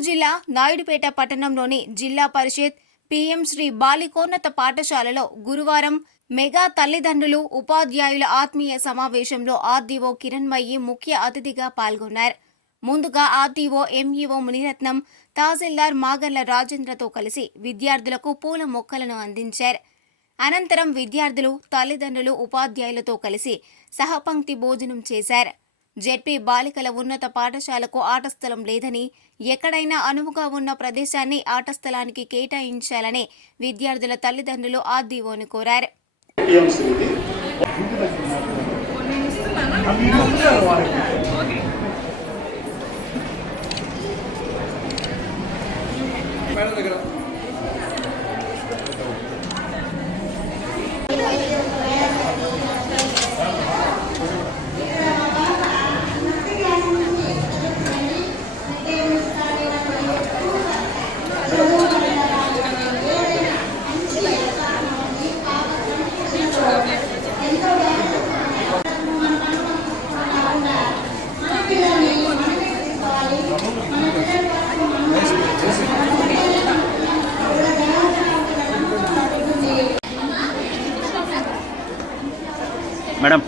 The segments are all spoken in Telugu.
చిత్తూరు జిల్లా నాయుడుపేట పట్టణంలోని జిల్లా పరిషత్ పీఎం శ్రీ బాలికోన్నత పాఠశాలలో గురువారం మెగా తల్లిదండ్రులు ఉపాధ్యాయుల ఆత్మీయ సమావేశంలో ఆర్డీఓ కిరణ్మయి ముఖ్య అతిథిగా పాల్గొన్నారు. ముందుగా ఆర్డీఓ ఎంఈఓ మునిరత్నం, తహసీల్దార్ మాగర్ల రాజేంద్రతో కలిసి విద్యార్థులకు పూల మొక్కలను అందించారు. అనంతరం విద్యార్థులు, తల్లిదండ్రులు, ఉపాధ్యాయులతో కలిసి సహపంక్తి భోజనం చేశారు. జెడ్పీ బాలికల ఉన్నత పాఠశాలకు ఆట స్థలం లేదని, ఎక్కడైనా అనువుగా ఉన్న ప్రదేశాన్ని ఆట స్థలానికి కేటాయించాలని విద్యార్థుల తల్లిదండ్రులు ఆర్డీఓను కోరారు. మేడం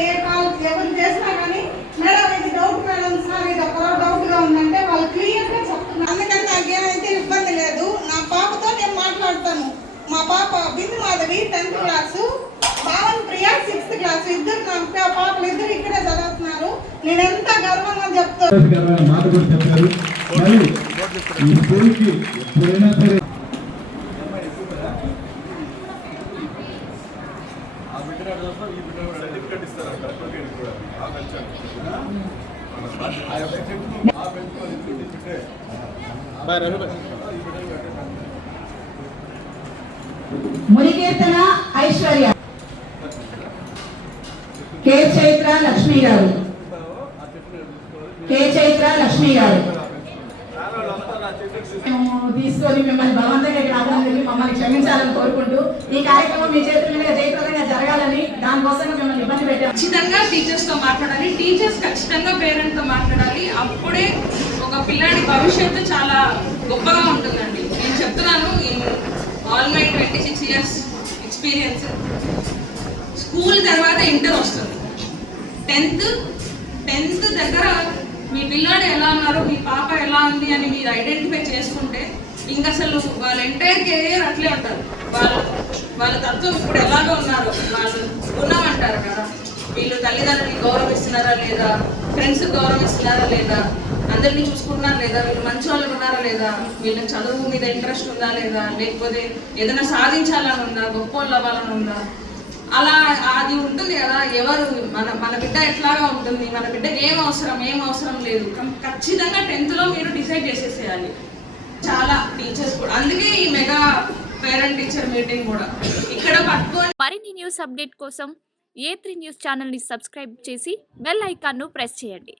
ఏ కాల్ ఎవరు చేసినా కానీ మేడం ఇది డౌట్ మేడం సార్ ఇది ఒక డౌట్ గా ఉందంటే వాళ్ళు క్లియర్ గా చెప్తున్నారు. అందుకని నాకేమైతే ఇబ్బంది లేదు. నా పాపతో నేను మాట్లాడతాను. మా పాప Bindu Madhavi 10th class, Bhavan Priya 6th class. ఇద్దరు నా పాపలు ఇద్దరు ఇక్కడే చదువుతున్నారు. నేను ఎంత గర్వంగా చెప్తాను. మునికీర్తన ఐశ్వర్య, కే చైత్ర లక్ష్మి గారు, తీసుకొని మిమ్మల్ని బలవంతంగా ఇక్కడ ఆపడానికి మమ్మల్ని క్షమించాలని కోరుకుంటూ ఈ కార్యక్రమం మీ చేతుల మీద జయప్రదంగా జరగాలని దానికోసం మిమ్మల్ని ఇబ్బంది పెట్టారు. ఖచ్చితంగా టీచర్స్ తో మాట్లాడాలి, టీచర్స్ ఖచ్చితంగా పేరెంట్ తో మాట్లాడాలి. అప్పుడే ఒక పిల్లాడి భవిష్యత్తు చాలా గొప్పగా ఉంటుందండి. నేను చెప్తున్నాను, all my 26 years experience. School తర్వాత ఇంటర్ వస్తుంది. 10th దగ్గర మీ పిల్లాడు ఎలా ఉన్నారు, మీ పాప ఎలా ఉంది అని మీరు ఐడెంటిఫై చేసుకుంటే ఇంక అసలు వాళ్ళ ఎంటైర్ కెరియర్ అట్లే ఉంటారు. వాళ్ళ తత్వం ఇప్పుడు ఎలాగో ఉన్నారు, వాళ్ళు గుణం అంటారు కదా, వీళ్ళు తల్లిదండ్రులకి గౌరవిస్తున్నారా లేదా, ఫ్రెండ్స్ గౌరవిస్తున్నారా లేదా, అందరినీ చూసుకుంటున్నారా లేదా, వీళ్ళు మంచి వాళ్ళు ఉన్నారా లేదా, వీళ్ళకి చదువు మీద ఇంట్రెస్ట్ ఉందా లేదా, లేకపోతే ఏదైనా సాధించాలని ఉందా, గొప్ప వాళ్ళు అవ్వాలని ఉందా, అలా అది ఉంటుంది కదా. ఎవరు మన బిడ్డ ఎట్లాగా ఉంటుంది, మన బిడ్డకి ఏం అవసరం లేదు, ఖచ్చితంగా 10th లో మీరు డిసైడ్ చేసేసేయాలి. చాలా టీచర్స్ కూడా, అందుకే ఈ మెగా పేరెంట్ టీచర్ మీటింగ్ కూడా ఇక్కడ పట్టుకొని. మరిన్ని న్యూస్ అప్డేట్ కోసం A3 న్యూస్ ఛానల్ని సబ్స్క్రైబ్ చేసి బెల్ ఐకాన్ను ప్రెస్ చేయండి.